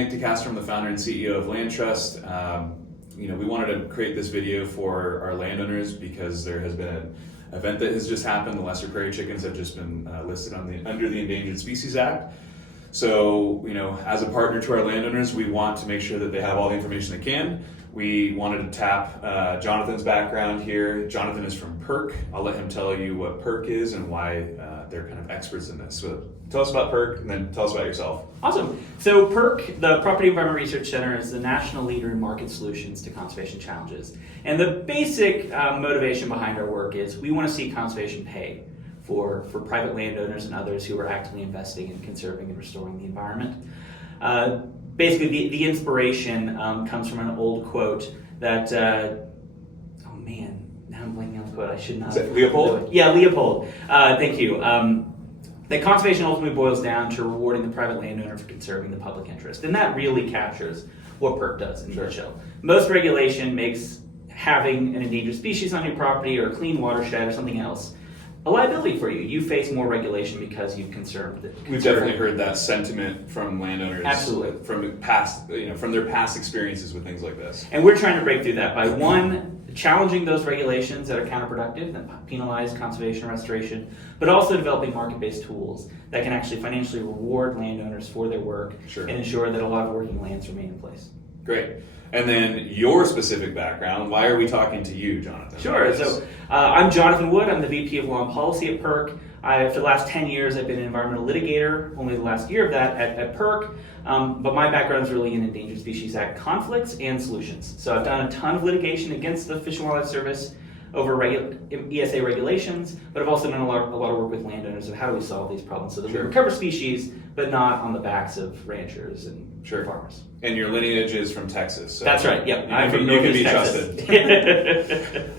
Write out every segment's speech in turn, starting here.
Nic De Castro. I'm the founder and CEO of LandTrust. We wanted to create this video for our landowners because there has been an event that has just happened. The Lesser Prairie Chickens have just been listed under the Endangered Species Act. So, as a partner to our landowners, we want to make sure that they have all the information they can. We wanted to tap Jonathan's background here. Jonathan is from PERC. I'll let him tell you what PERC is and why they're kind of experts in this. So tell us about PERC and then tell us about yourself. Awesome. So PERC, the Property Environment Research Center, is the national leader in market solutions to conservation challenges. And the basic motivation behind our work is we want to see conservation pay for private landowners and others who are actively investing in conserving and restoring the environment. Basically, the inspiration comes from an old quote that, now I'm blanking on the quote, I should not. Is that Leopold? Yeah, Leopold. Thank you. That conservation ultimately boils down to rewarding the private landowner for conserving the public interest. And that really captures what PERC does in a nutshell. Most regulation makes having an endangered species on your property or a clean watershed or something else a liability for you. You face more regulation because you've conserved it. We've definitely heard that sentiment from landowners. Absolutely. From their past experiences with things like this. And we're trying to break through that by, one, challenging those regulations that are counterproductive, that penalize conservation and restoration, but also developing market-based tools that can actually financially reward landowners for their work and ensure that a lot of working lands remain in place. Great. And then your specific background, why are we talking to you, Jonathan? Sure. So I'm Jonathan Wood. I'm the VP of Law and Policy at PERC. For the last 10 years, I've been an environmental litigator, only the last year of that at PERC. But my background is really in Endangered Species Act conflicts and solutions. So I've done a ton of litigation against the Fish and Wildlife Service over ESA regulations, but I've also done a lot of work with landowners of how do we solve these problems so that we recover species, but not on the backs of ranchers and farmers. And your lineage is from Texas. So that's right, yep. You can be trusted.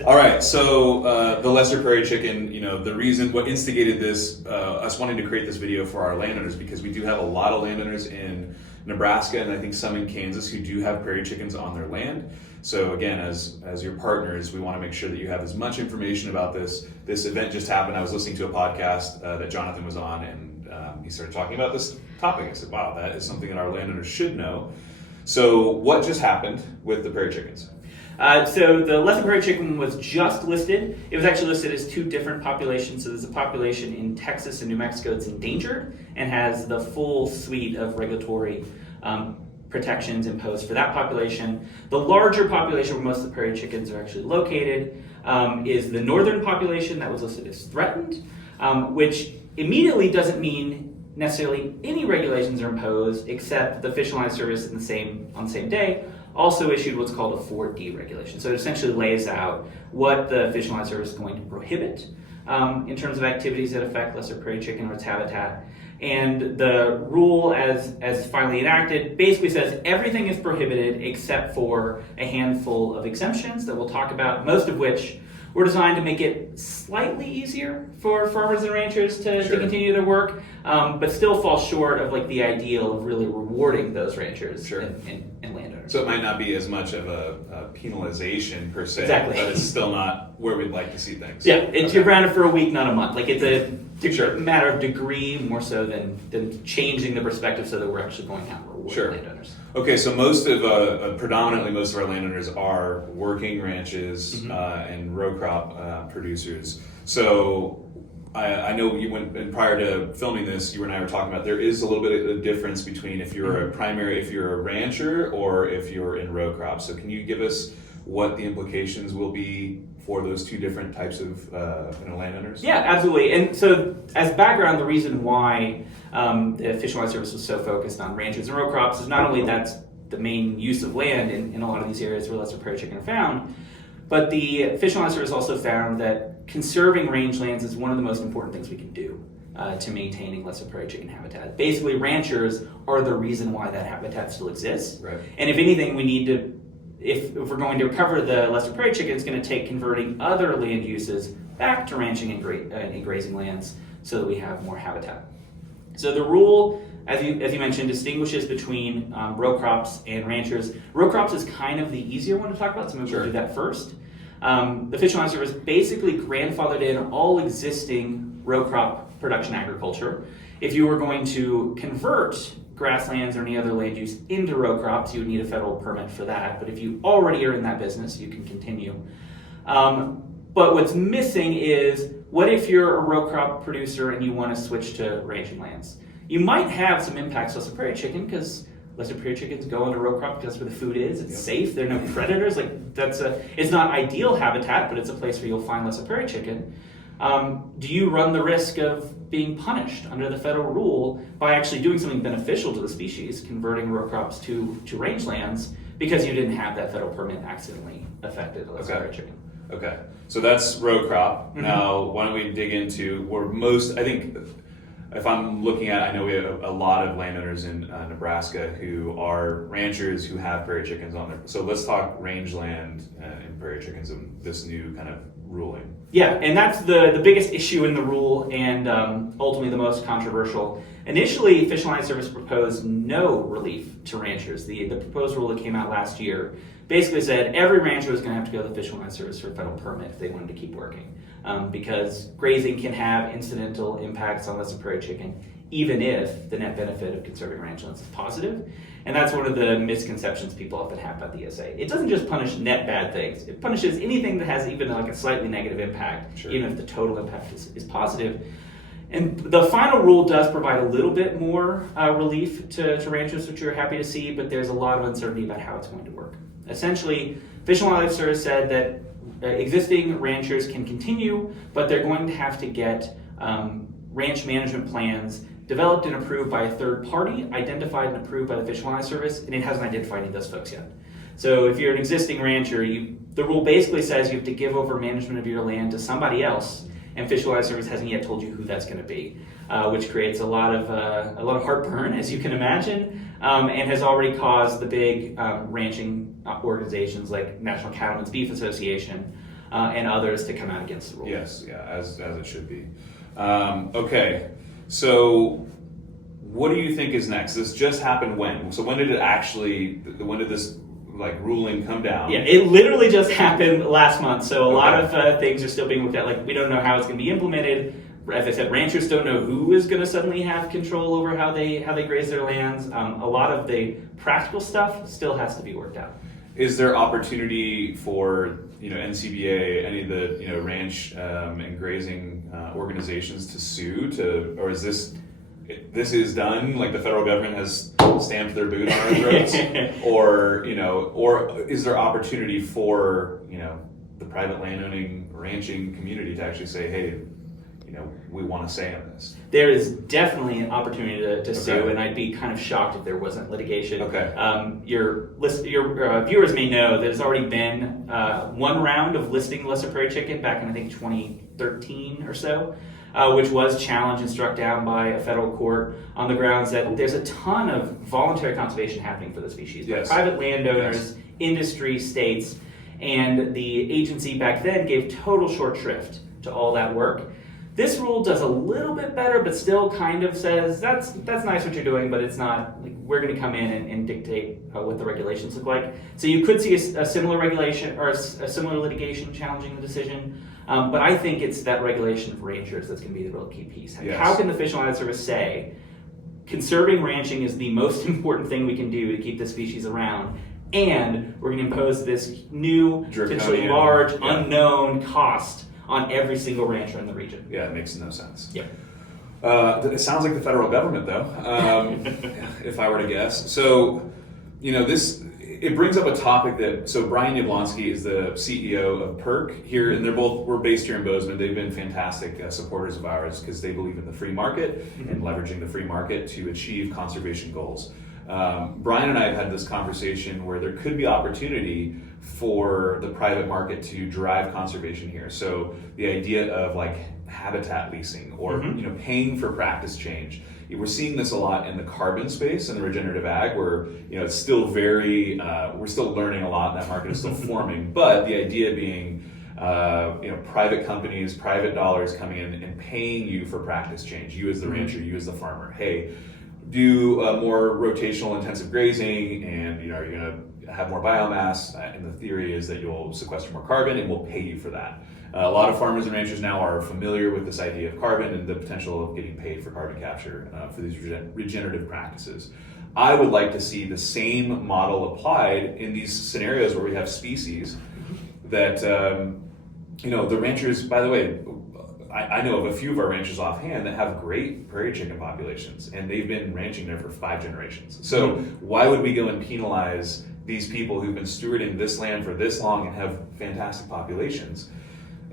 All right, so the Lesser Prairie Chicken, the reason, what instigated this, us wanting to create this video for our landowners, because we do have a lot of landowners in Nebraska and I think some in Kansas who do have prairie chickens on their land. So again, as your partners, we want to make sure that you have as much information about this. This event just happened. I was listening to a podcast that Jonathan was on, and he started talking about this topic. I said, wow, that is something that our landowners should know. So what just happened with the prairie chickens? So the Lesser Prairie Chicken was just listed. It was actually listed as two different populations. So there's a population in Texas and New Mexico that's endangered and has the full suite of regulatory protections imposed for that population. The larger population where most of the prairie chickens are actually located is the northern population that was listed as threatened, which immediately doesn't mean necessarily any regulations are imposed, except the Fish and Wildlife Service on the same day also issued what's called a 4D regulation. So it essentially lays out what the Fish and Wildlife Service is going to prohibit in terms of activities that affect lesser prairie chicken or its habitat. And the rule, as finally enacted, basically says everything is prohibited except for a handful of exemptions that we'll talk about, most of which were designed to make it slightly easier for farmers and ranchers to continue their work, but still fall short of the ideal of really rewarding those ranchers and landowners. So it might not be as much of a penalization per se, exactly. But it's still not where we'd like to see things. Yeah, you're grounded for a week, not a month. It's a matter of degree more so than changing the perspective so that we're actually going out and rewarding landowners. Okay, so predominantly most of our landowners are working ranches and row crop producers. So I know and prior to filming this, you and I were talking about there is a little bit of a difference between if you're if you're a rancher or if you're in row crop. So can you give us what the implications will be for those two different types of landowners? Yeah, absolutely. And so as background, the reason why the Fish and Wildlife Service was so focused on ranches and row crops is not only that's the main use of land in a lot of these areas where lesser prairie chicken are found, but the Fish and Wildlife Service also found that conserving rangelands is one of the most important things we can do to maintaining lesser prairie chicken habitat. Basically, ranchers are the reason why that habitat still exists. Right. And if anything, we need to, if we're going to recover the lesser prairie chicken, it's going to take converting other land uses back to ranching and grazing lands so that we have more habitat. So the rule, as you mentioned, distinguishes between row crops and ranchers. Row crops is kind of the easier one to talk about, so maybe we'll do that first. The Fish and Wildlife Service basically grandfathered in all existing row crop production agriculture. If you were going to convert grasslands or any other land use into row crops, you would need a federal permit for that. But if you already are in that business, you can continue. But what's missing is, what if you're a row crop producer and you want to switch to ranching lands? You might have some impacts with Lesser Prairie Chicken, because Lesser Prairie Chickens go into row crop because that's where the food is. It's safe. There are no predators. Like it's not ideal habitat, but it's a place where you'll find Lesser Prairie Chicken. Do you run the risk of being punished under the federal rule by actually doing something beneficial to the species, converting row crops to rangelands, because you didn't have that federal permit accidentally affected a Lesser Prairie Chicken? Okay, so that's row crop. Now, why don't we dig into I think, if I'm looking at, I know we have a lot of landowners in Nebraska who are ranchers who have prairie chickens on there. So let's talk rangeland and prairie chickens and this new kind of ruling. Yeah, and that's the biggest issue in the rule, and ultimately the most controversial. Initially, Fish and Wildlife Service proposed no relief to ranchers. The proposed rule that came out last year basically said every rancher was going to have to go to the Fish and Wildlife Service for a federal permit if they wanted to keep working, because grazing can have incidental impacts on Lesser Prairie Chicken, even if the net benefit of conserving rangelands is positive. And that's one of the misconceptions people often have about the ESA. It doesn't just punish net bad things. It punishes anything that has even like a slightly negative impact, even if the total impact is positive. And the final rule does provide a little bit more relief to ranchers, which you're happy to see, but there's a lot of uncertainty about how it's going to work. Essentially, Fish and Wildlife Service said that existing ranchers can continue, but they're going to have to get ranch management plans developed and approved by a third party, identified and approved by the Fish and Wildlife Service, and it hasn't identified any of those folks yet. So if you're an existing rancher, the rule basically says you have to give over management of your land to somebody else, and Fish and Wildlife Service hasn't yet told you who that's going to be, which creates a lot of heartburn, as you can imagine, and has already caused the big ranching organizations like National Cattlemen's Beef Association and others to come out against the rule. Yes, yeah, as it should be. Okay, so what do you think is next? This just happened when? So when did this ruling come down? Yeah, it literally just happened last month, so a lot of things are still being looked at. Like, we don't know how it's going to be implemented. As I said, ranchers don't know who is going to suddenly have control over how they graze their lands. A lot of the practical stuff still has to be worked out. Is there opportunity for NCBA, any of the ranch and grazing organizations to sue or is this is done, like the federal government has stamped their boot on our throats, or is there opportunity for the private landowning ranching community to actually say, hey, we want to say on this? There is definitely an opportunity to sue, and I'd be kind of shocked if there wasn't litigation. Okay. Your viewers may know there's already been one round of listing Lesser Prairie Chicken back in, I think, 2013 or so, which was challenged and struck down by a federal court on the grounds that there's a ton of voluntary conservation happening for the species. Yes. By private landowners, industry, states, and the agency back then gave total short shrift to all that work. This rule does a little bit better, but still kind of says, that's nice what you're doing, but it's not, like, we're going to come in and dictate what the regulations look like. So you could see a similar regulation or a similar litigation challenging the decision, but I think it's that regulation for ranchers that's going to be the real key piece. Yes. How can the Fish and Wildlife Service say, conserving ranching is the most important thing we can do to keep the species around, and we're going to impose this new, potentially large, unknown cost on every single rancher in the region? Yeah, it makes no sense. Yep. It sounds like the federal government, though, if I were to guess. So, it brings up a topic that, Brian Yablonsky is the CEO of PERC here, and we're based here in Bozeman. They've been fantastic supporters of ours because they believe in the free market and leveraging the free market to achieve conservation goals. Brian and I have had this conversation where there could be opportunity for the private market to drive conservation here. So the idea of habitat leasing or paying for practice change. We're seeing this a lot in the carbon space and the regenerative ag, where it's still very we're still learning a lot. That market is still forming, but the idea being private companies, private dollars coming in and paying you for practice change. You as the rancher, you as the farmer. Hey, do more rotational intensive grazing, and you're going to have more biomass, and the theory is that you'll sequester more carbon and we'll pay you for that. A lot of farmers and ranchers now are familiar with this idea of carbon and the potential of getting paid for carbon capture for these regenerative practices. I would like to see the same model applied in these scenarios where we have species that, the ranchers, by the way, I know of a few of our ranchers offhand that have great prairie chicken populations, and they've been ranching there for 5 generations. So why would we go and penalize these people who've been stewarding this land for this long and have fantastic populations?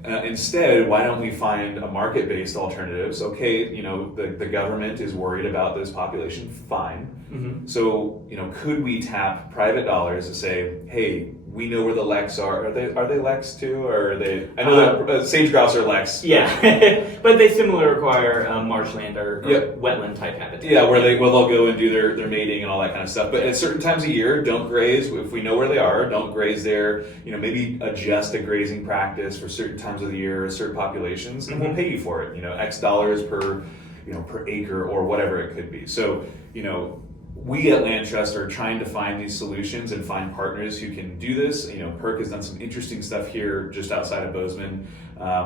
Instead, why don't we find a market-based alternatives? Okay, the government is worried about this population, fine. So, could we tap private dollars to say, hey, we know where the leks are. Are they leks too, or are they? I know that sage grouse are leks. Yeah, but they similarly require marshland or wetland type habitat. Yeah, where they'll go and do their mating and all that kind of stuff. But at certain times of year, don't graze. If we know where they are, don't graze there. Maybe adjust a grazing practice for certain times of the year, certain populations, and we'll pay you for it. X dollars per acre or whatever it could be. So we at LandTrust are trying to find these solutions and find partners who can do this. PERC has done some interesting stuff here just outside of Bozeman,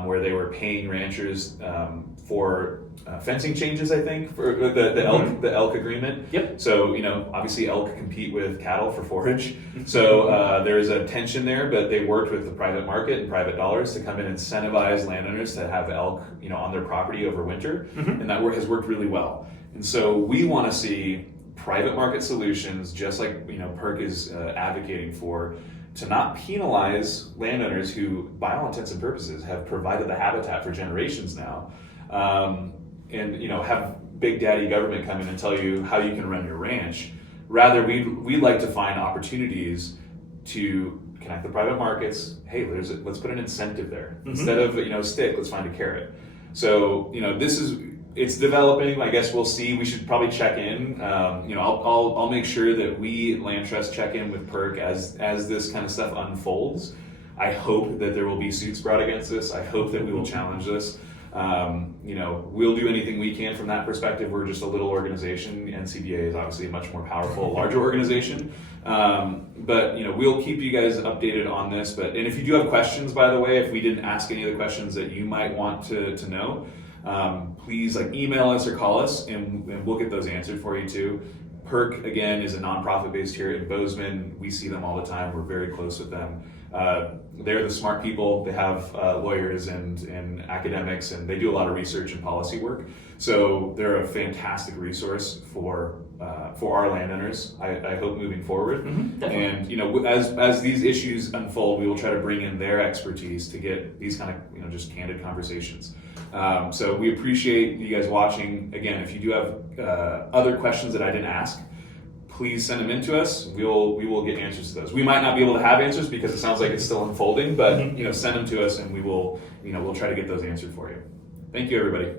where they were paying ranchers for fencing changes, I think, for the elk agreement. Yep. So, obviously elk compete with cattle for forage. So there's a tension there, but they worked with the private market and private dollars to come in and incentivize landowners to have elk, on their property over winter. And that work has worked really well. And so we want to see private market solutions, just like PERC is advocating for, to not penalize landowners who, by all intents and purposes, have provided the habitat for generations now, and have big daddy government come in and tell you how you can run your ranch. Rather, we'd like to find opportunities to connect the private markets. Hey, let's put an incentive there instead of stick. Let's find a carrot. So it's developing. I guess we'll see. We should probably check in. I'll make sure that we LandTrust check in with PERC as this kind of stuff unfolds. I hope that there will be suits brought against this. I hope that we will challenge this. We'll do anything we can from that perspective. We're just a little organization. NCBA is obviously a much more powerful, larger organization. But we'll keep you guys updated on this. And if you do have questions, by the way, if we didn't ask any of the questions that you might want to know, please email us or call us, and we'll get those answered for you too. PERC, again, is a nonprofit based here in Bozeman. We see them all the time. We're very close with them. They're the smart people. They have lawyers and academics, and they do a lot of research and policy work. So they're a fantastic resource for our landowners, I hope, moving forward. And as these issues unfold, we will try to bring in their expertise to get these kind of just candid conversations. So we appreciate you guys watching. Again, if you do have other questions that I didn't ask, please send them in to us. We will get answers to those. We might not be able to have answers because it sounds like it's still unfolding, but send them to us, and we'll try to get those answered for you. Thank you, everybody.